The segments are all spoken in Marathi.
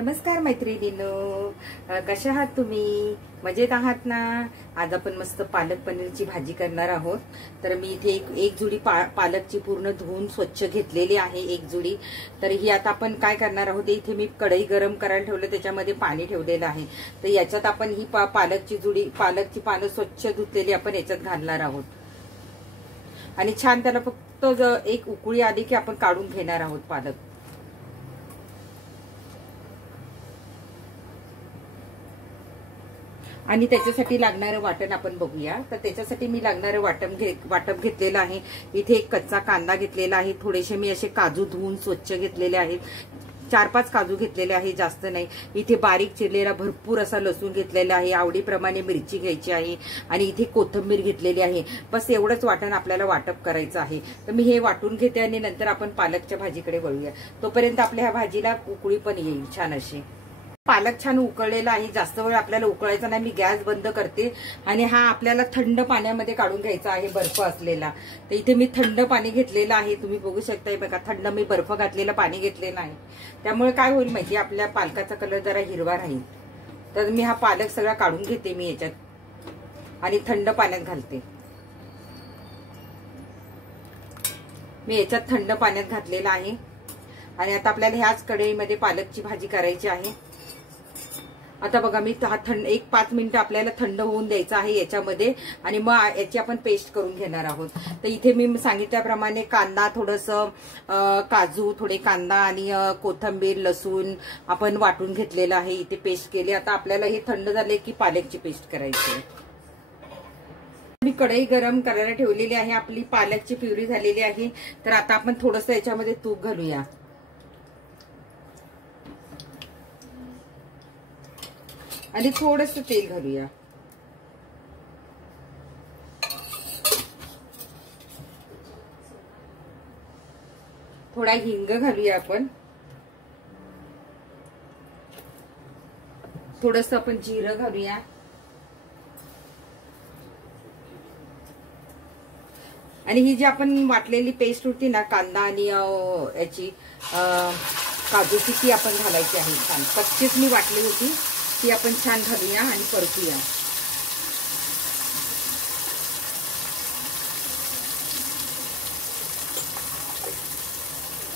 नमस्कार मैत्रिणींनो, कशा आहात तुम्ही? मजेत आहात ना? आज आपण मस्त पालक पनीरची भाजी करणार आहोत. तर मी इथे एक जुडी पालकची पूर्ण धुवून स्वच्छ घेतलेली आहे, एक जुडी. तर ही आता आपण काय करणार आहोत, इथे मी कढई गरम करायला ठेवलं, त्याच्यामध्ये पाणी ठेवलेलं आहे. तर याच्यात आपण ही पालकची पानं स्वच्छ धुतलेली आपण याच्यात घालणार आहोत आणि छान त्याला फक्त एक उकळी आली की आपण काढून घेणार आहोत पालक. आणि त्याच्यासाठी लागणारं वाटण आपण बघूया. तर त्याच्यासाठी मी लागणारं वाटप घेतलेलं आहे. इथे एक कच्चा कांदा घेतलेला आहे, थोडेसे मी असे काजू धुवून स्वच्छ घेतलेले आहेत, 4-5 काजू घेतलेले आहे, जास्त नाही. इथे बारीक चिरलेला भरपूर असा लसूण घेतलेला आहे, आवडीप्रमाणे मिरची घ्यायची आहे आणि इथे कोथिंबीर घेतलेली आहे. बस एवढंच वाटण आपल्याला वाटप करायचं आहे. तर मी हे वाटून घेते आणि नंतर आपण पालकच्या भाजीकडे वळूया. तोपर्यंत आपल्या ह्या भाजीला उकळी पण येईल छान अशी. पालक छान उकळलेला आहे, जास्त वेळ आपल्याला उकळायचा नाही. मी गॅस बंद करते आणि हा आपल्याला थंड पाण्यामध्ये काढून घ्यायचा आहे, बर्फ असलेला. तर इथे मी थंड पाणी घेतलेलं आहे, तुम्ही बघू शकताय बघा. थंड मी बर्फ घातलेलं पाणी घेतलेलं आहे, त्यामुळे काय होईल माहिती, आपल्या पालकाचा कलर जरा हिरवा राहील. तर मी हा पालक सगळा काढून घेते मी याच्यात आणि थंड पाण्यात घालते. मी याच्यात थंड पाण्यात घातलेला आहे आणि आता आपल्याला ह्याच कढईमध्ये पालकची भाजी करायची आहे. आता बघा, मी एक 5 मिनिटं आपल्याला थंड होऊन द्यायचं आहे याच्यामध्ये आणि मग याची आपण पेस्ट करून घेणार आहोत. तर इथे मी सांगितल्याप्रमाणे कांदा, थोडंसं काजू, थोडे कांदा आणि कोथिंबीर, लसूण आपण वाटून घेतलेलं आहे, इथे पेस्ट केली. आता आपल्याला हे थंड झाले की पालकची पेस्ट करायची आहे. मी कढई गरम करायला ठेवलेली आहे, आपली पालकची प्युरी झालेली आहे. तर आता आपण थोडंसं याच्यामध्ये तूप घालूया आणि थोडंसं तेल घालूया. थोडा हिंग घालूया आपण, थोडंसं आपण जिरं घालूया आणि ही जी आपण वाटलेली पेस्ट होती ना, कांदा आणि याची काजूची, ती आपण घालायची आहे. छान कच्चीच मी वाटली होती, ती आपण छान घालूया आणि परतूया.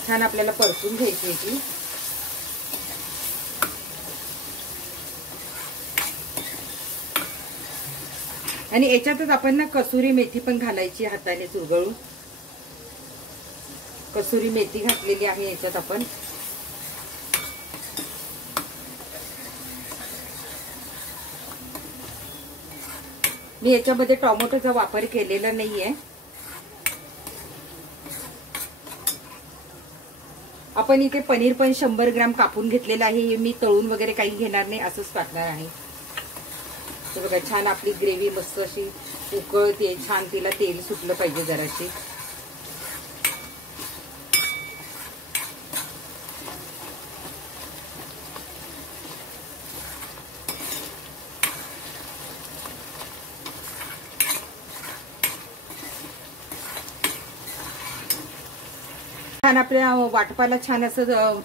छान आपल्याला परतून घ्यायची ती. आणि याच्यातच आपण ना कसुरी मेथी पण घालायची, हाताने चुरगळून कसुरी मेथी घातलेली आहे याच्यात आपण. मी याच्यामध्ये टोमॅटोचा वापर केलेला नाहीये. आपण इथे पनीर पण 100 ग्राम कापून घेतलेलं आहे. हे मी तळून वगैरे काही घेणार नाही, असंच टाकणार आहे. तर बघा, छान आपली ग्रेव्ही मस्त अशी उकळते, छान तिला तेल सुटलं पाहिजे जराशी. छान आपल्या वाटपाला छान असं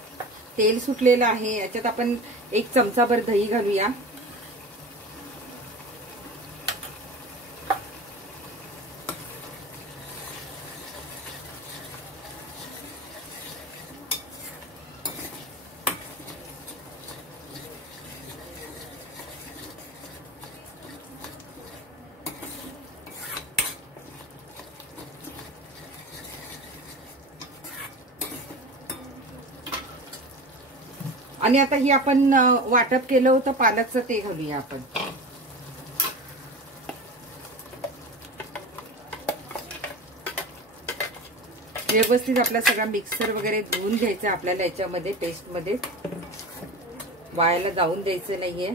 तेल सुटलेलं आहे. याच्यात आपण 1 चमचाभर दही घालूया. आणि आता ही आपण वाटप केलं होतं पालकचं, ते घालूया आपण. व्यवस्थित आपला सगळा मिक्सर वगैरे धुवून घ्यायचा आपल्याला याच्यामध्ये, पेस्टमध्ये. वायाला जाऊन द्यायचं नाहीये.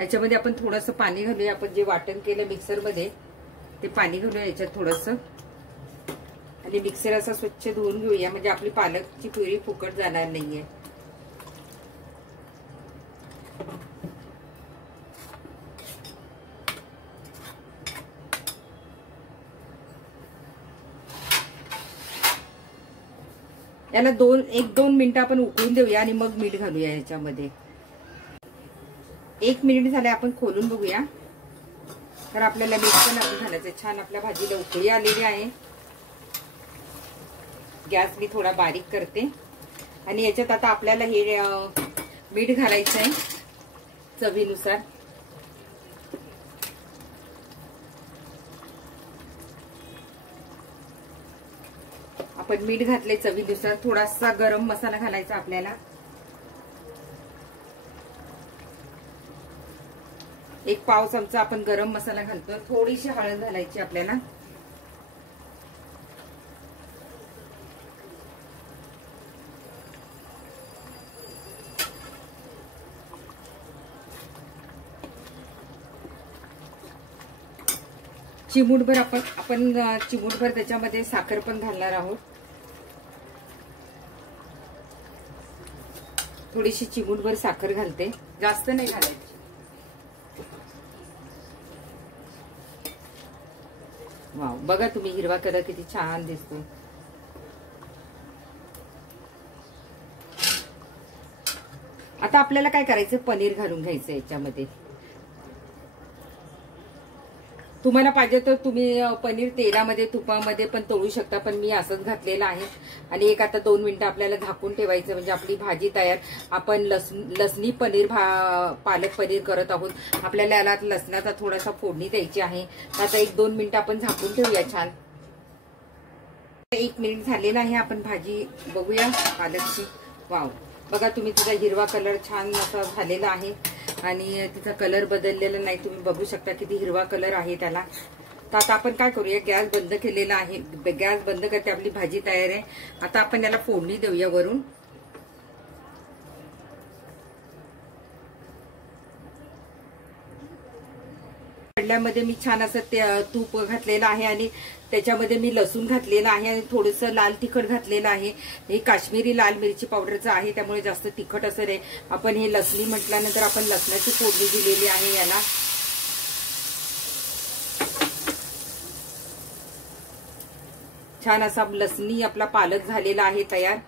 याच्यामध्ये आपण थोडंसं पाणी घालूया. आपण जे वाटण केलं मिक्सरमध्ये ते पाणी घालूया याच्यात थोडंसं आणि मिक्सर असा स्वच्छ धुवून घेऊया, म्हणजे आपली पालकची प्युरी फुकट जाणार नाहीये. याला एक दोन मिनिटं आपण उकळून देऊया आणि मग मीठ घालूया याच्यामध्ये. 1 मिनिट झाले, आपण खोलून बघूया. तर आपल्याला मीठ पण आपण घालायचं. छान आपल्या भाजीला उकळी आलेली आहे. गॅस मी थोडा बारीक करते आणि याच्यात आता आपल्याला हे मीठ घालायचं आहे चवीनुसार. आपण मीठ घातले चवीनुसार. थोडासा गरम मसाला घालायचा आपल्याला. 1 पाव चमचा आपण गरम मसाला घालतो. थोडीशी हळद घालायची आपल्याला. चिमूटभर आपण चिमूटभर त्याच्यामध्ये साखर पण घालणार आहोत. थोडीशी चिमूटभर साखर घालते, जास्त नाही घालायची. वाव, बघा तुम्ही हिरवा कलर किती छान दिसतो. आता आपल्याला काय करायचं, पनीर घालून घ्यायचं याच्यामध्ये. तुम्हाला पाहिजे तर तुम्ही पनीर तेलामध्ये तुपामध्ये पण तळू शकता, पण मी असंच घातलेलं आहे. आणि आता 2 मिनिटं आपल्याला झाकून ठेवायचं, म्हणजे आपली भाजी तयार. आपण लसणी पनीर पालक पनीर करत आहोत. आपल्याला याला लसणाचा थोडासा फोडणी द्यायची आहे. आता 1-2 मिनिटं आपण झाकून ठेवूया. छान 1 मिनिट झालेला आहे. आपण भाजी बघूया पालकची. वाव, बघा तुम्ही, तिचा हिरवा कलर छान असा झालेला आहे आणि तिचा कलर बदललेला नाही. तुम्ही बघू शकता किती हिरवा कलर आहे त्याला. तर आता आपण काय करूया, गॅस बंद केलेला आहे. गॅस बंद करते, आपली भाजी तयार आहे. आता आपण याला फोडणी देऊया वरून. मध्ये मी छान असं तूप घातलेलं आहे आणि त्याच्यामध्ये मी लसूण घातलेला आहे आणि थोडंसं लाल तिखट घातलेलं आहे. हे काश्मीरी लाल मिरची पावडरचं आहे, त्यामुळे जास्त तिखट असं नाही. आपण हे लसणी म्हटल्यानंतर आपण लसणाची फोडणी दिलेली आहे याला. छान असा लसणी आपला पालक झालेला आहे तयार.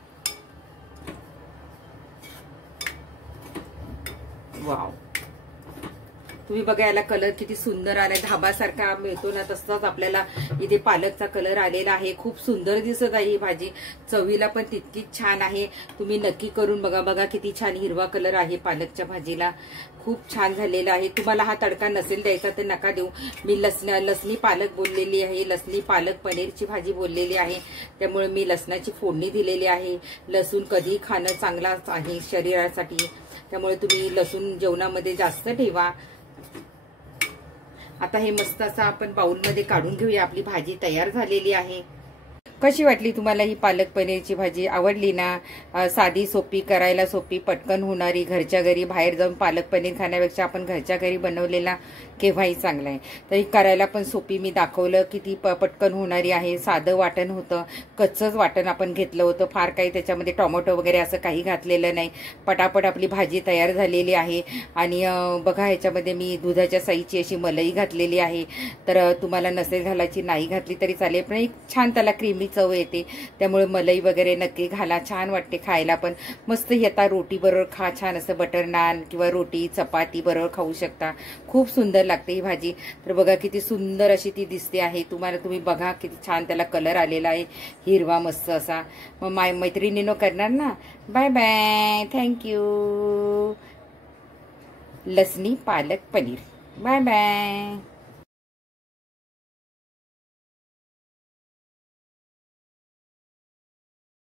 वाव, तुम्ही बघा याला कलर किती सुंदर आलाय. धाबासारखा मिळतो ना, तसाच आपल्याला इथे पालकचा कलर आलेला आहे. खूप सुंदर दिसत आहे ही भाजी. चवीला पण तितकीच छान आहे. तुम्ही नक्की करून बघा. बघा किती छान हिरवा कलर आहे पालकच्या भाजीला. खूप छान झालेला आहे. तुम्हाला हा तडका नसेल द्यायचा तर नका देऊ. मी लसणी पालक बोललेली आहे, लसणी पालक पनीरची भाजी बोललेली आहे. त्यामुळे मी लसणाची फोडणी दिलेली आहे. लसूण कधी खाणं चांगलाच आहे शरीरासाठी, त्यामुळे तुम्ही लसूण जेवणामध्ये जास्त ठेवा. आता हे मस्त असं आपण बाउलमध्ये काढून घेऊया. आपली भाजी तयार झालेली आहे. कशी वाटली तुम्हाला ही पालक पनीरची भाजी? आवडली ना? साधी सोपी, करायला सोपी, पटकन होणारी, घरच्या घरी. बाहेर जाऊन पालक पनीर खाण्यापेक्षा आपण घरच्या घरी बनवलेला केव्हाही चांगला आहे. तरी करायला पण सोपी. मी दाखवलं किती पटकन होणारी आहे. साधं वाटण होतं, कच्चंच वाटण आपण घेतलं होतं. फार काही त्याच्यामध्ये टोमॅटो वगैरे असं काही घातलेलं नाही. पटापट आपली भाजी तयार झालेली आहे. आणि बघा ह्याच्यामध्ये मी दुधाच्या साईची अशी मलाई घातलेली आहे. तर तुम्हाला नसेल घालायची, नाही घातली तरी चालेल, पण एक छान त्याला क्रीमी चव येते. त्यामुळे मलाई वगैरे नक्की घाला. छान वाटते खायला पण. मस्त ही आता रोटी बरोबर खा. छान असं बटर नान किंवा रोटी चपाती बरोबर खाऊ शकता. खूप सुंदर लागते ही भाजी. तर बघा किती सुंदर अशी ती दिसते आहे. तुम्ही बघा किती छान त्याला कलर आलेला आहे, हिरवा मस्त असा. मग मैत्रिणींनो करणार ना. Bye bye, thank you. लसणी palak paneer. Bye bye.